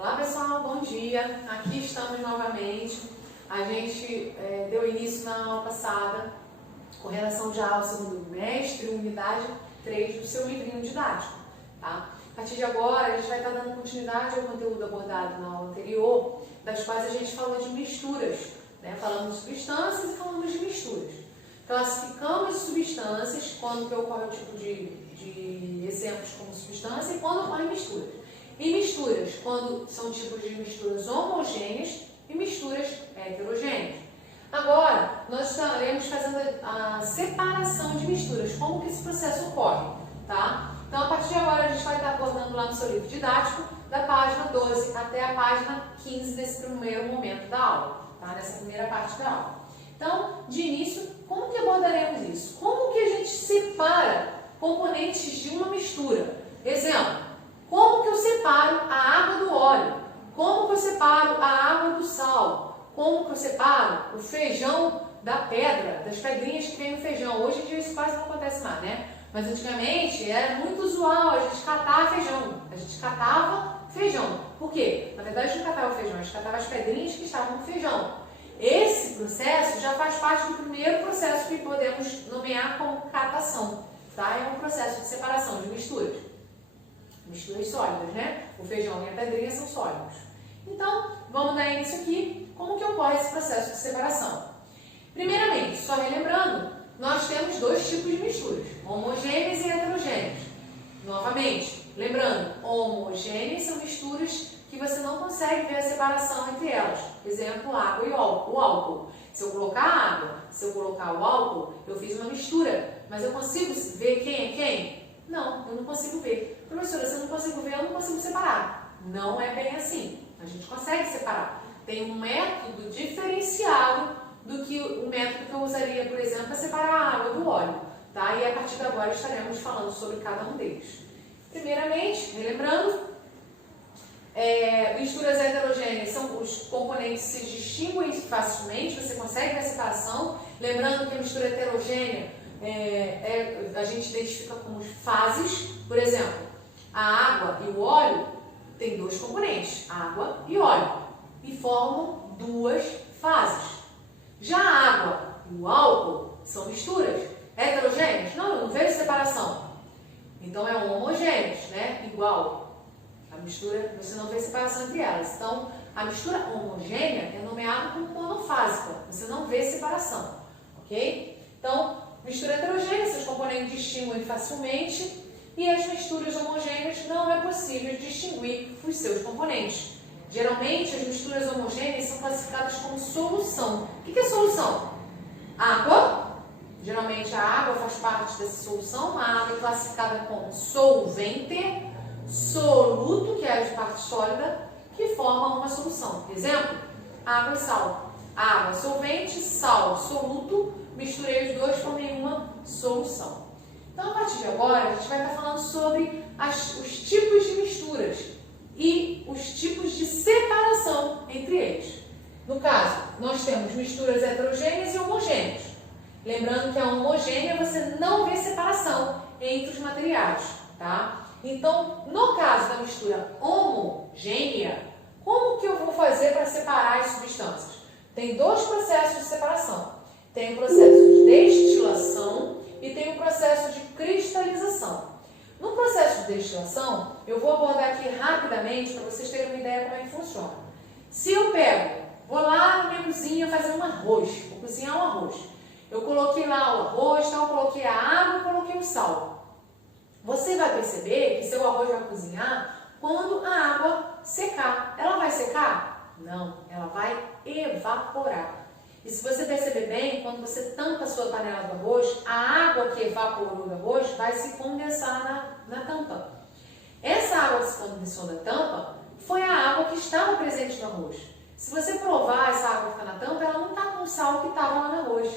Olá pessoal, bom dia! Aqui estamos novamente. A gente deu início na aula passada com relação já ao segundo bimestre, unidade 3 do seu livrinho didático. Tá? A partir de agora, a gente vai estar dando continuidade ao conteúdo abordado na aula anterior, das quais a gente falou de misturas. Né? Falamos de substâncias e falamos de misturas. Classificamos substâncias quando que ocorre o tipo de exemplos como substância e quando ocorrem misturas. E misturas, quando são tipos de misturas homogêneas e misturas heterogêneas. Agora, nós estaremos fazendo a separação de misturas, como que esse processo ocorre, tá? Então, a partir de agora, a gente vai estar abordando lá no seu livro didático, da página 12 até a página 15 desse primeiro momento da aula, tá? Nessa primeira parte da aula. Então, de início, como que abordaremos isso? Como que a gente separa componentes de uma mistura? Exemplo. Como que eu separo a água do óleo? Como que eu separo a água do sal? Como que eu separo o feijão da pedra, das pedrinhas que vem no feijão? Hoje em dia isso quase não acontece mais, né? Mas antigamente era muito usual a gente catar feijão. A gente catava feijão. Por quê? Na verdade, a gente não catava o feijão, a gente catava as pedrinhas que estavam no feijão. Esse processo já faz parte do primeiro processo que podemos nomear como catação. Tá? É um processo de separação, de misturas. Misturas sólidas, né? O feijão e a pedrinha são sólidos. Então, vamos dar início aqui. Como que ocorre esse processo de separação? Primeiramente, só relembrando, nós temos dois tipos de misturas, homogêneas e heterogêneas. Novamente, lembrando, homogêneas são misturas que você não consegue ver a separação entre elas. Exemplo, água e álcool. Se eu colocar água, se eu colocar o álcool, eu fiz uma mistura, mas eu consigo ver quem é quem? Não, eu não consigo ver. Professora, se eu não consigo ver, eu não consigo separar. Não é bem assim. A gente consegue separar. Tem um método diferenciado do que o método que eu usaria, por exemplo, para separar a água do óleo. Tá? E a partir de agora estaremos falando sobre cada um deles. Primeiramente, relembrando, misturas heterogêneas são os componentes que se distinguem facilmente, você consegue ver a separação. Lembrando que a mistura heterogênea a gente identifica como fases. Por exemplo, a água e o óleo têm dois componentes, água e óleo, e formam duas fases. Já a água e o álcool são misturas heterogêneas? Não, eu não vejo separação. Então é homogêneas, né? Igual. A mistura, você não vê separação entre elas. Então, a mistura homogênea é nomeada como monofásica. Você não vê separação, ok? Então, mistura heterogênea, seus componentes distinguem facilmente, e as misturas homogêneas não é possível distinguir os seus componentes. Geralmente, as misturas homogêneas são classificadas como solução. O que é solução? Água. Geralmente, a água faz parte dessa solução. A água é classificada como solvente, soluto, que é a parte sólida, que forma uma solução. Exemplo, água e sal. Água solvente, sal soluto, misturei os dois, formei uma solução. Então, a partir de agora, a gente vai estar falando sobre os tipos de misturas e os tipos de separação entre eles. No caso, nós temos misturas heterogêneas e homogêneas. Lembrando que a homogênea você não vê separação entre os materiais, tá? Então, no caso da mistura homogênea, como que eu vou fazer para separar as substâncias? Tem dois processos de separação. Tem o processo de destilação e tem o processo de cristalização. No processo de destilação, eu vou abordar aqui rapidamente para vocês terem uma ideia como é que funciona. Se eu vou lá na minha cozinha fazer um arroz, vou cozinhar um arroz. Eu coloquei lá o arroz, então eu coloquei a água, coloquei o sal. Você vai perceber que seu arroz vai cozinhar quando a água secar. Ela vai secar? Não, ela vai evaporar. E se você perceber bem, quando você tampa a sua panela do arroz, a água que evaporou do arroz vai se condensar na tampa. Essa água que se condensou na tampa foi a água que estava presente no arroz. Se você provar essa água que está na tampa, ela não está com o sal que estava lá no arroz.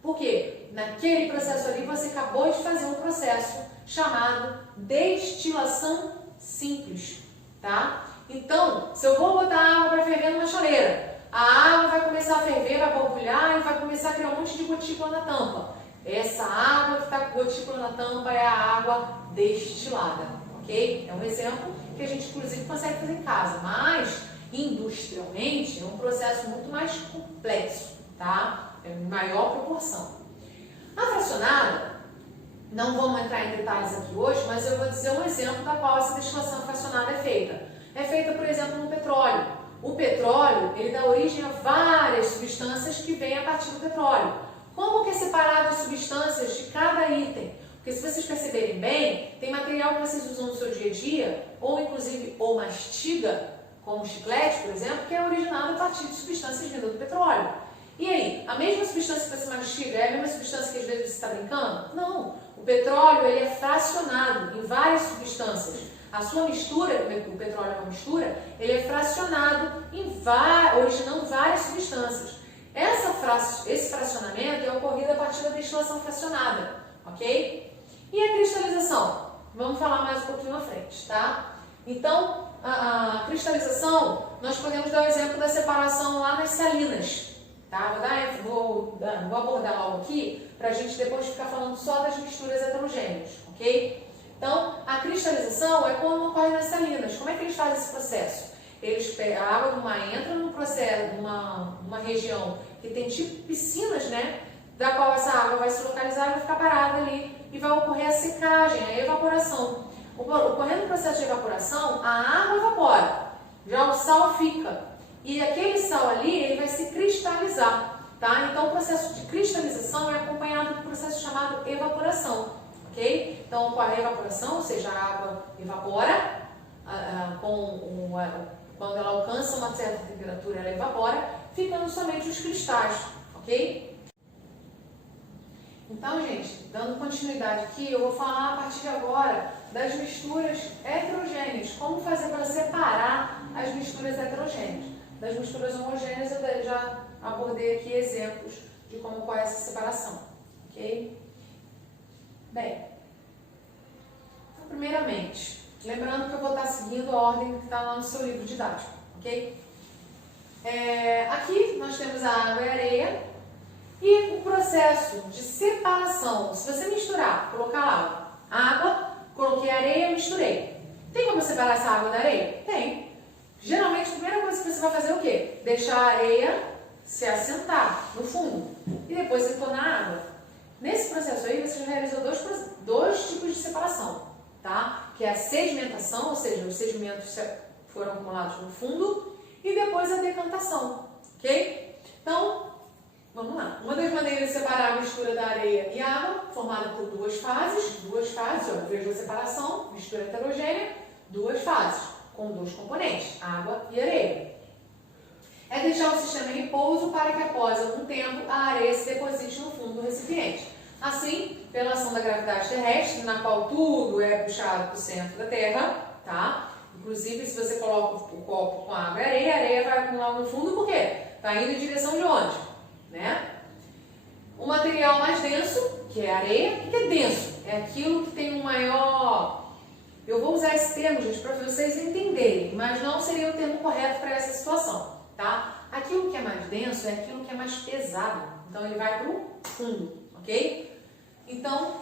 Por quê? Naquele processo ali você acabou de fazer um processo chamado destilação simples, tá? Então, se eu vou botar água para ferver numa chaleira, a água vai começar a ferver, vai borbulhar e vai começar a criar um monte de gotícula na tampa. Essa água que está com gotícula na tampa é a água destilada, ok? É um exemplo que a gente inclusive consegue fazer em casa, mas industrialmente é um processo muito mais complexo, tá? É em maior proporção. A fracionada, não vamos entrar em detalhes aqui hoje, mas eu vou dizer um exemplo da qual essa destilação fracionada é feita. É feita, por exemplo, no petróleo. O petróleo, ele dá origem a várias substâncias que vêm a partir do petróleo. Como que é separado as substâncias de cada item? Porque se vocês perceberem bem, tem material que vocês usam no seu dia a dia, ou inclusive ou mastiga, como chiclete, por exemplo, que é originado a partir de substâncias vindas do petróleo. E aí, a mesma substância que você mastiga é a mesma substância que às vezes você está brincando? Não. O petróleo ele é fracionado em várias substâncias. A sua mistura, o petróleo é uma mistura, ele é fracionado originando várias substâncias. Esse fracionamento é ocorrido a partir da destilação fracionada, ok? E a cristalização? Vamos falar mais um pouquinho à frente, tá? Então, a cristalização, nós podemos dar o exemplo da separação lá nas salinas, tá? Vou abordar logo aqui, para a gente depois ficar falando só das misturas heterogêneas, ok? Então, a cristalização é como ocorre nas salinas. Como é que eles fazem esse processo? A água do mar entra num processo, numa região que tem tipo piscinas, né? Da qual essa água vai se localizar e vai ficar parada ali e vai ocorrer a secagem, a evaporação. Ocorrendo o processo de evaporação, a água evapora, já o sal fica. E aquele sal ali, ele vai se cristalizar, tá? Então, o processo de cristalização é acompanhado do processo chamado evaporação. Ok? Então, ocorre a evaporação, ou seja, a água evapora, quando ela alcança uma certa temperatura, ela evapora, ficando somente os cristais, ok? Então, gente, dando continuidade aqui, eu vou falar a partir de agora das misturas heterogêneas, como fazer para separar as misturas heterogêneas. Das misturas homogêneas, eu já abordei aqui exemplos de como ocorre essa separação, ok? Bem, então, primeiramente, lembrando que eu vou estar seguindo a ordem que está lá no seu livro didático, ok? Aqui nós temos a água e a areia e o processo de separação. Se você misturar, colocar lá água, coloquei areia, misturei. Tem como separar essa água da areia? Tem. Geralmente, a primeira coisa que você vai fazer é o quê? Deixar a areia se assentar no fundo e depois entornar a água. Nesse processo aí, você já realizou dois tipos de separação, tá? Que é a sedimentação, ou seja, os sedimentos foram acumulados no fundo, e depois a decantação, ok? Então, vamos lá. Uma das maneiras de separar a mistura da areia e água, formada por duas fases, ó, veja a separação, mistura heterogênea, duas fases, com dois componentes, água e areia. É deixar o sistema em repouso para que após algum tempo a areia se deposite no fundo do recipiente. Assim, pela ação da gravidade terrestre, na qual tudo é puxado para o centro da Terra, tá? Inclusive, se você coloca o copo com água e a areia vai acumular no fundo, por quê? Está indo em direção de onde? Né? O material mais denso, que é a areia, o que é denso? É aquilo que tem um maior... Eu vou usar esse termo, gente, para vocês entenderem, mas não seria o termo correto para essa situação, tá? Aquilo que é mais denso é aquilo que é mais pesado, então ele vai para o fundo, ok? Então,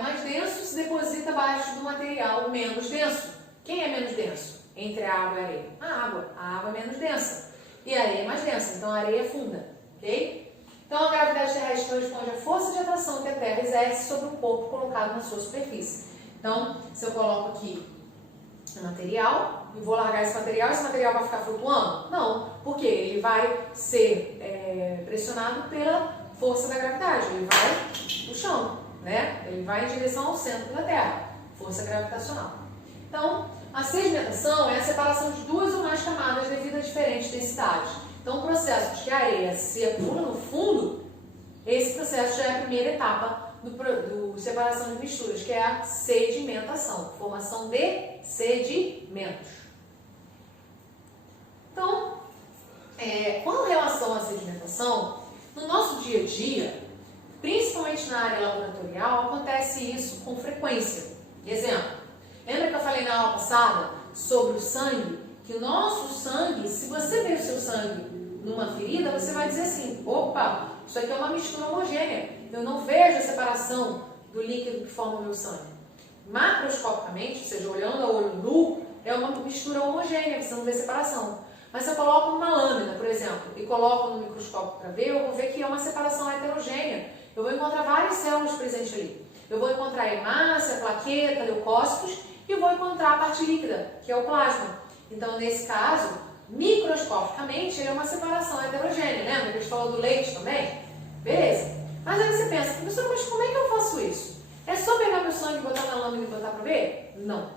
mais denso se deposita abaixo do material menos denso. Quem é menos denso entre a água e a areia? A água. A água é menos densa e a areia é mais densa, então a areia é funda, ok? Então, a gravidade terrestre corresponde à força de atração que a Terra exerce sobre o corpo colocado na sua superfície. Então, se eu coloco aqui o material e vou largar esse material vai ficar flutuando? Não, porque ele vai ser pressionado pela força da gravidade, ele vai no chão, né? Ele vai em direção ao centro da Terra, força gravitacional. Então, a sedimentação é a separação de duas ou mais camadas devido a diferentes densidades. Então, o processo de que a areia se acumula no fundo, esse processo já é a primeira etapa do separação de misturas, que é a sedimentação, formação de sedimentos. Então, com relação à sedimentação, no nosso dia a dia, principalmente na área laboratorial, acontece isso com frequência. Exemplo, lembra que eu falei na aula passada sobre o sangue? Que o nosso sangue, se você ver o seu sangue numa ferida, você vai dizer assim, opa, isso aqui é uma mistura homogênea, eu não vejo a separação do líquido que forma o meu sangue. Macroscopicamente, ou seja, olhando a olho nu, é uma mistura homogênea, você não vê separação. Mas se eu coloco numa lâmina, por exemplo, e coloco no microscópio para ver, eu vou ver que é uma separação heterogênea. Eu vou encontrar várias células presentes ali. Eu vou encontrar a hemácia, plaqueta, leucócitos e eu vou encontrar a parte líquida, que é o plasma. Então, nesse caso, microscopicamente, ele é uma separação heterogênea, né? A gente falou do leite também? Beleza. Mas aí você pensa, professor, mas como é que eu faço isso? É só pegar meu sangue, botar na lâmina e botar para ver? Não.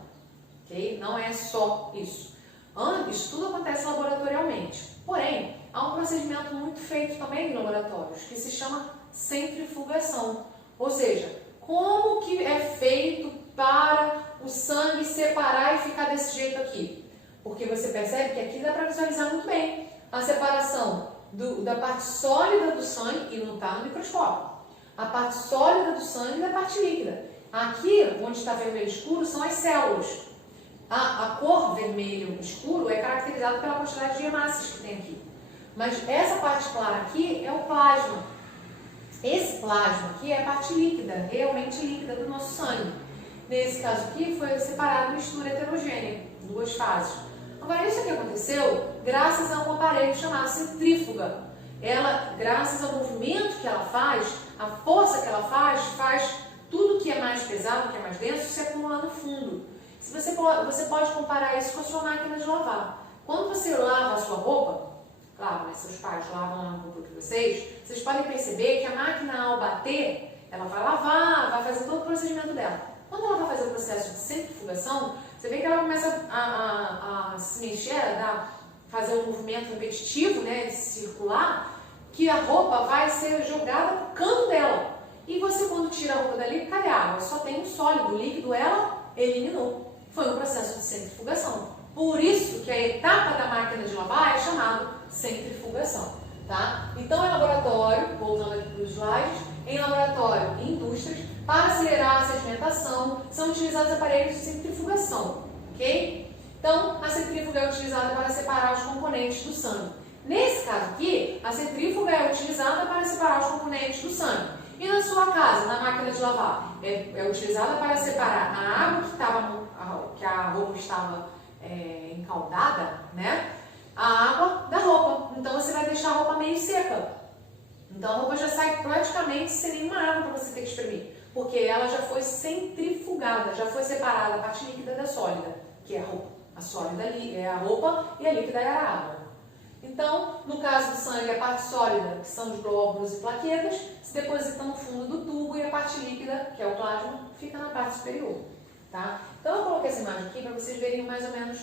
Ok? Não é só isso. Antes, tudo acontece laboratorialmente. Porém, há um procedimento muito feito também em laboratórios, que se chama centrifugação. Ou seja, como que é feito para o sangue separar e ficar desse jeito aqui? Porque você percebe que aqui dá para visualizar muito bem a separação da parte sólida do sangue, e não está no microscópio, a parte sólida do sangue e da parte líquida. Aqui, onde está vermelho escuro, são as células. A cor vermelho escuro é caracterizada pela quantidade de hemácias que tem aqui. Mas essa parte clara aqui é o plasma. Esse plasma aqui é a parte líquida, realmente líquida do nosso sangue. Nesse caso aqui foi separado mistura heterogênea, duas fases. Agora, isso aqui aconteceu graças a um aparelho chamado centrífuga. Ela, graças ao movimento que ela faz, a força que ela faz tudo que é mais pesado, que é mais denso, se acumular no fundo. Você pode comparar isso com a sua máquina de lavar. Quando você lava a sua roupa, claro, mas seus pais lavam a roupa de vocês podem perceber que a máquina, ao bater, ela vai lavar, vai fazer todo o procedimento dela. Quando ela vai fazer o processo de centrifugação, você vê que ela começa a se mexer, fazer um movimento repetitivo, né, de circular, que a roupa vai ser jogada para o canto dela. E você, quando tira a roupa dali, cadê a água? Só tem um sólido, o líquido ela eliminou. Foi um processo de centrifugação. Por isso que a etapa da máquina de lavar é chamada centrifugação. Tá? Então, em laboratório, voltando aqui para os slides, em laboratório e indústrias, para acelerar a sedimentação, são utilizados aparelhos de centrifugação. Ok? Então, a centrífuga é utilizada para separar os componentes do sangue. Nesse caso aqui, a centrífuga é utilizada para separar os componentes do sangue. E na sua casa, na máquina de lavar, é utilizada para separar a água que a roupa estava encaldada, né? A água da roupa. Então você vai deixar a roupa meio seca. Então a roupa já sai praticamente sem nenhuma água para você ter que espremer. Porque ela já foi centrifugada, já foi separada a parte líquida da sólida, que é a roupa. A sólida é a roupa e a líquida é a água. Então, no caso do sangue, a parte sólida, que são os glóbulos e plaquetas, se depositam no fundo do tubo e a parte líquida, que é o plasma, fica na parte superior. Tá? Então, eu coloquei essa imagem aqui para vocês verem mais ou menos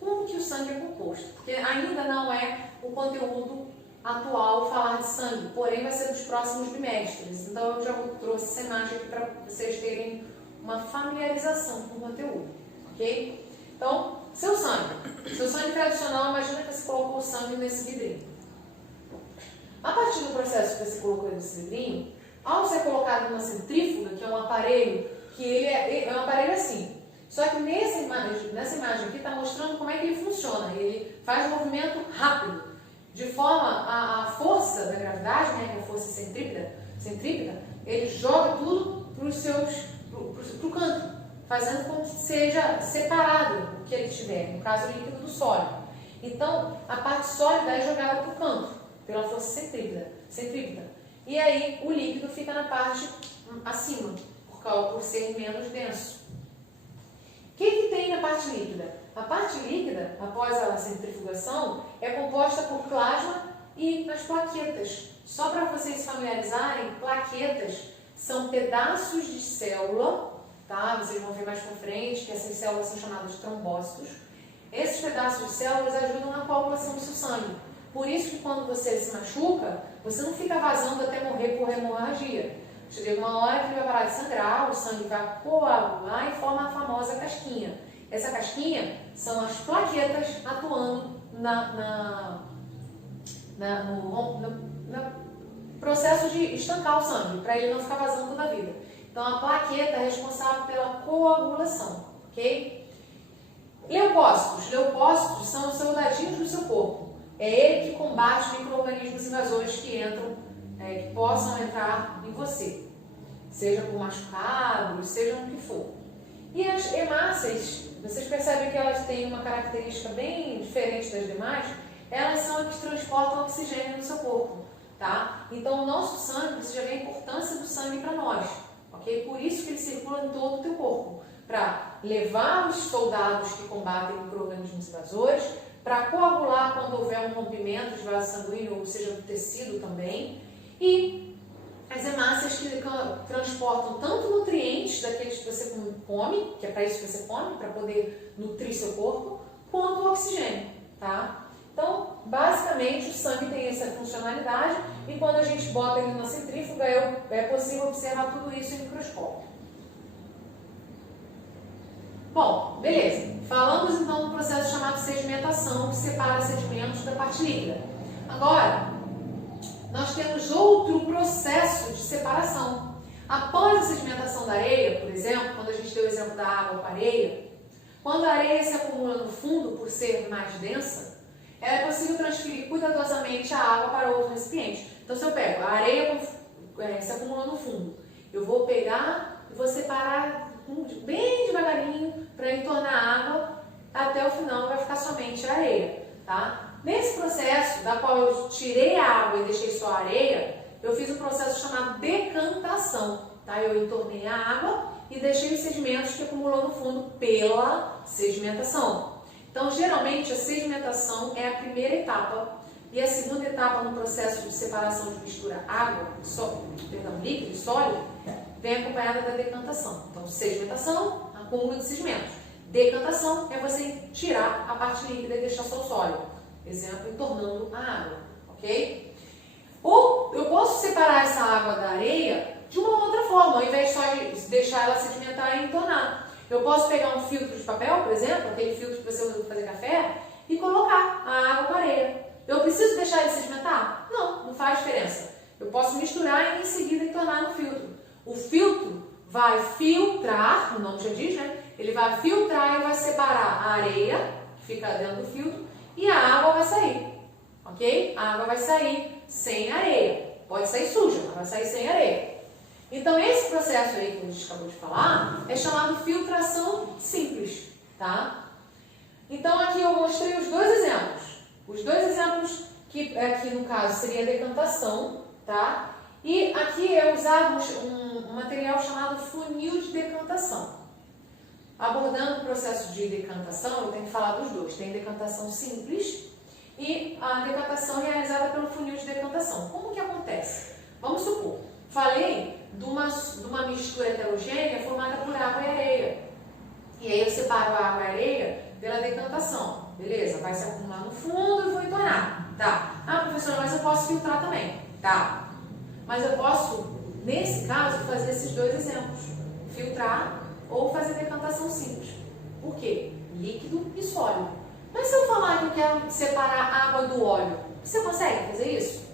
como que o sangue é composto. Porque ainda não é o conteúdo atual falar de sangue, porém vai ser dos próximos bimestres. Então, eu já trouxe essa imagem aqui para vocês terem uma familiarização com o conteúdo. Ok? Então, seu sangue tradicional, imagina que você colocou o sangue nesse vidrinho. A partir do processo que você colocou nesse vidrinho, ao ser colocado numa centrífuga, que é um aparelho, que ele é um aparelho assim, só que nessa imagem aqui está mostrando como é que ele funciona. Ele faz um movimento rápido, de forma a força da gravidade, né, que é a força centrípeta, ele joga tudo para o canto, fazendo com que seja separado o que ele tiver, no caso o líquido do sólido. Então, a parte sólida é jogada para o canto, pela força centrípeta. E aí, o líquido fica na parte acima, por ser menos denso. O que tem na parte líquida? A parte líquida, após a centrifugação, é composta por plasma e as plaquetas. Só para vocês se familiarizarem, plaquetas são pedaços de célula. Tá? Vocês vão ver mais para frente que essas células são chamadas de trombócitos. Esses pedaços de células ajudam na coagulação do seu sangue. Por isso que quando você se machuca, você não fica vazando até morrer por hemorragia. Chega uma hora que ele vai parar de sangrar, o sangue vai coagular e forma a famosa casquinha. Essa casquinha são as plaquetas atuando no processo de estancar o sangue, para ele não ficar vazando toda a vida. Então, a plaqueta é responsável pela coagulação, ok? Leucócitos são os soldadinhos do seu corpo. É ele que combate micro-organismos invasores que possam entrar em você, seja por machucados, seja o que for. E as hemácias, vocês percebem que elas têm uma característica bem diferente das demais, elas são as que transportam oxigênio no seu corpo, tá? Então o nosso sangue, você já vê a importância do sangue para nós, ok? Por isso que ele circula em todo o teu corpo, para levar os soldados que combatem micro-organismos invasores, para coagular quando houver um rompimento de vaso sanguíneo, ou seja, do tecido também, e as hemácias que transportam tanto nutrientes daqueles que você come, que é para isso que você come, para poder nutrir seu corpo, quanto o oxigênio, tá? Então, basicamente, o sangue tem essa funcionalidade e quando a gente bota ele na centrífuga, é possível observar tudo isso em microscópio. Bom, beleza. Falamos então do processo chamado sedimentação, que separa sedimentos da parte líquida. Agora, nós temos outro processo de separação. Após a sedimentação da areia, por exemplo, quando a gente deu o exemplo da água com areia, quando a areia se acumula no fundo por ser mais densa, é possível transferir cuidadosamente a água para outro recipiente. Então, se eu pego a areia se acumula no fundo, eu vou pegar e vou separar bem devagarinho para entornar a água até o final vai ficar somente a areia, tá? Nesse processo, da qual eu tirei a água e deixei só a areia, eu fiz um processo chamado decantação, tá? Eu entornei a água e deixei os sedimentos que acumulou no fundo pela sedimentação. Então, geralmente, a sedimentação é a primeira etapa e a segunda etapa no processo de separação de mistura líquido e sólido vem acompanhada da decantação. Então, sedimentação, acúmulo de sedimentos. Decantação é você tirar a parte líquida e deixar só o sólido. Exemplo, entornando a água, ok? Ou eu posso separar essa água da areia de uma outra forma, ao invés de só deixar ela sedimentar e entornar. Eu posso pegar um filtro de papel, por exemplo, aquele filtro que você usa para fazer café, e colocar a água com a areia. Eu preciso deixar ele sedimentar? Não, não faz diferença. Eu posso misturar e em seguida entornar no filtro. O filtro vai filtrar, o nome já diz, né? Ele vai filtrar e vai separar a areia, que fica dentro do filtro, e a água vai sair, ok? A água vai sair sem areia. Pode sair suja, mas vai sair sem areia. Então, esse processo aí que a gente acabou de falar é chamado filtração simples, tá? Então, aqui eu mostrei os dois exemplos. Os dois exemplos que aqui no caso seria a decantação, tá? E aqui é usado um material chamado funil de decantação. Abordando o processo de decantação, eu tenho que falar dos dois. Tem decantação simples e a decantação realizada pelo funil de decantação. Como que acontece? Vamos supor, falei de uma mistura heterogênea formada por água e areia. E aí eu separo a água e a areia pela decantação. Beleza, vai se acumular no fundo e vou entornar. Tá. Ah, professora, mas eu posso filtrar também. Tá. Mas eu posso, nesse caso, fazer esses dois exemplos. Filtrar ou fazer decantação simples. Por quê? Líquido e sólido. Mas se eu falar que eu quero separar a água do óleo, você consegue fazer isso?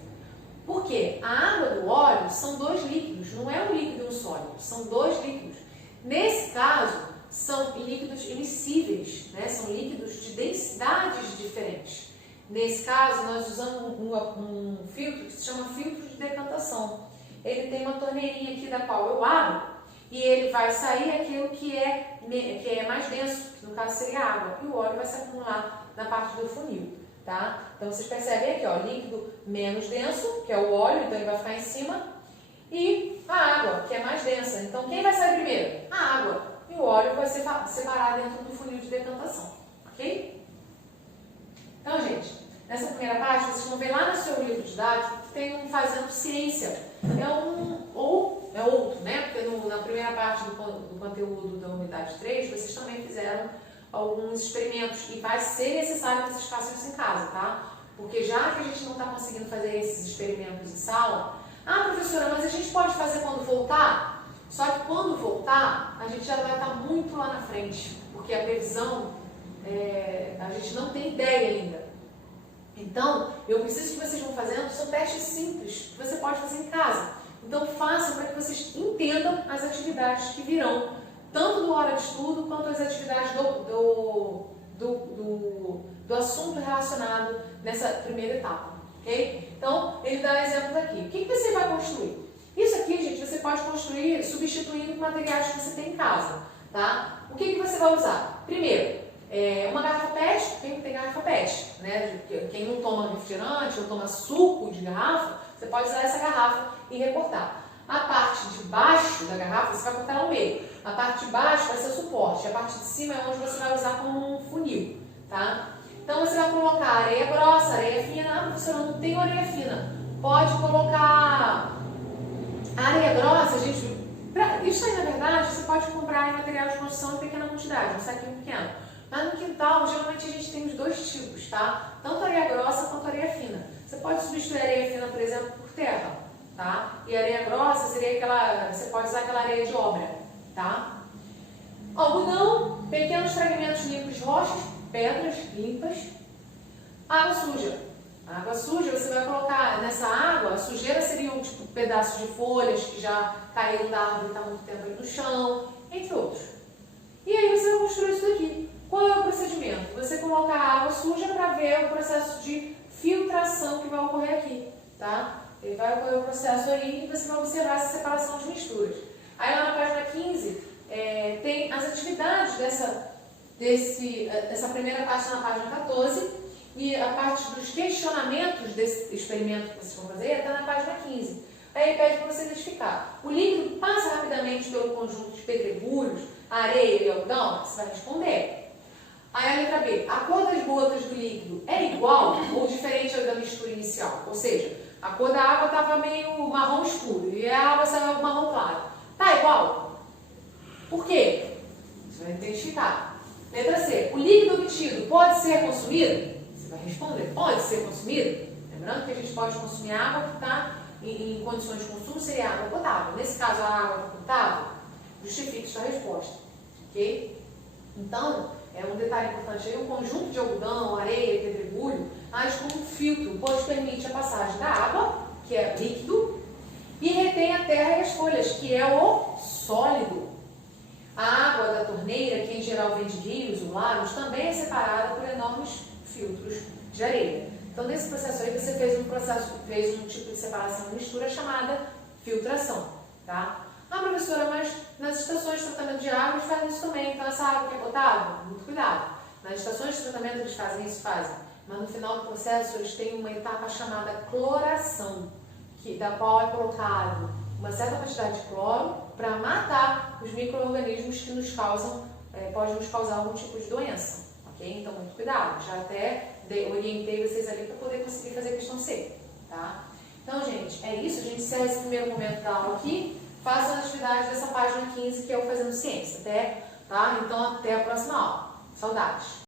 Por quê? A água do óleo são dois líquidos, não é um líquido e um sólido, são dois líquidos. Nesse caso, são líquidos immiscíveis, né? São líquidos de densidades diferentes. Nesse caso, nós usamos um filtro que se chama filtro de decantação. Ele tem uma torneirinha aqui da qual eu abro e ele vai sair aquilo que é mais denso, que no caso seria a água, e o óleo vai se acumular na parte do funil, tá? Então vocês percebem aqui, ó, líquido menos denso, que é o óleo, então ele vai ficar em cima, e a água, que é mais densa. Então quem vai sair primeiro? A água. E o óleo vai ser separado dentro do funil de decantação, ok? Então, gente, nessa primeira parte, vocês vão ver lá no seu livro didático que tem um Fazendo Ciência. É outro, né? Porque na primeira parte do conteúdo da unidade 3, vocês também fizeram alguns experimentos e vai ser necessário que vocês façam isso em casa, tá? Porque já que a gente não está conseguindo fazer esses experimentos em sala, professora, mas a gente pode fazer quando voltar? Só que quando voltar, a gente já vai estar muito lá na frente, porque a previsão, a gente não tem ideia ainda. Então, eu preciso que vocês vão fazendo, são testes simples, que você pode fazer em casa. Então, façam para que vocês entendam as atividades que virão, tanto do hora de estudo, quanto as atividades do assunto relacionado nessa primeira etapa, ok? Então, ele dá exemplos aqui. O que você vai construir? Isso aqui, gente, você pode construir substituindo materiais que você tem em casa. tá? O que você vai usar? Primeiro, uma garrafa PET, quem tem garrafa PET, né? Quem não toma refrigerante ou toma suco de garrafa, você pode usar essa garrafa e recortar. A parte de baixo da garrafa você vai cortar no meio. A parte de baixo vai ser o suporte, a parte de cima é onde você vai usar como um funil, tá? Então você vai colocar areia grossa, areia fina. Ah, professora, não tem areia fina. Pode colocar areia grossa, gente. Isso aí, na verdade, você pode comprar em material de construção em pequena quantidade, um saquinho pequeno. Mas no quintal, geralmente a gente tem os dois tipos, tá? Tanto areia grossa quanto areia fina. Você pode substituir a areia fina, por exemplo, por terra, tá? E a areia grossa seria aquela, você pode usar aquela areia de obra, tá? Algodão, pequenos fragmentos limpos de rochas, pedras limpas. Água suja. A água suja você vai colocar nessa água, a sujeira seriam tipo pedaços de folhas que já caíram da árvore e está muito tempo aí no chão, entre outros. E aí você vai construir isso daqui. Qual é o procedimento? Você coloca a água suja para ver o processo de filtração que vai ocorrer aqui, tá? Ele vai ocorrer o processo aí e você vai observar essa separação de misturas. Aí lá na página 15 tem as atividades dessa primeira parte na página 14 e a parte dos questionamentos desse experimento que vocês vão fazer está na página 15. Aí ele pede para você identificar. O líquido passa rapidamente pelo conjunto de pedregulhos, areia e algodão? Você vai responder. Aí a letra B, a cor das gotas do líquido é igual ou diferente da mistura inicial? Ou seja, a cor da água estava meio marrom escuro e a água saiu marrom claro. Tá igual? Por quê? Você vai identificar. Letra C, o líquido obtido pode ser consumido? Você vai responder, pode ser consumido? Lembrando que a gente pode consumir água que está em condições de consumo, seria água potável. Nesse caso, a água potável, justifique sua resposta. Ok? Então, um detalhe importante aí, o conjunto de algodão, areia e pedregulho age como um filtro, pois permite a passagem da água, que é líquido, e retém a terra e as folhas, que é o sólido. A água da torneira, que em geral vem de rios ou lagos, também é separada por enormes filtros de areia. Então, nesse processo aí, você fez um tipo de separação de mistura chamada filtração, tá? Ah, professora, mas nas estações de tratamento de água eles fazem isso também, então essa água que é potável, muito cuidado. Nas estações de tratamento eles fazem isso, mas no final do processo eles têm uma etapa chamada cloração, da qual é colocado uma certa quantidade de cloro para matar os micro-organismos que nos causam, podem nos causar algum tipo de doença, ok? Então, muito cuidado, já até orientei vocês ali para poder conseguir fazer a questão C, tá? Então, gente, é isso, a gente encerra esse primeiro momento da aula aqui. Façam a atividade dessa página 15 que é o Fazendo Ciência, tá? Então, até a próxima aula. Saudades!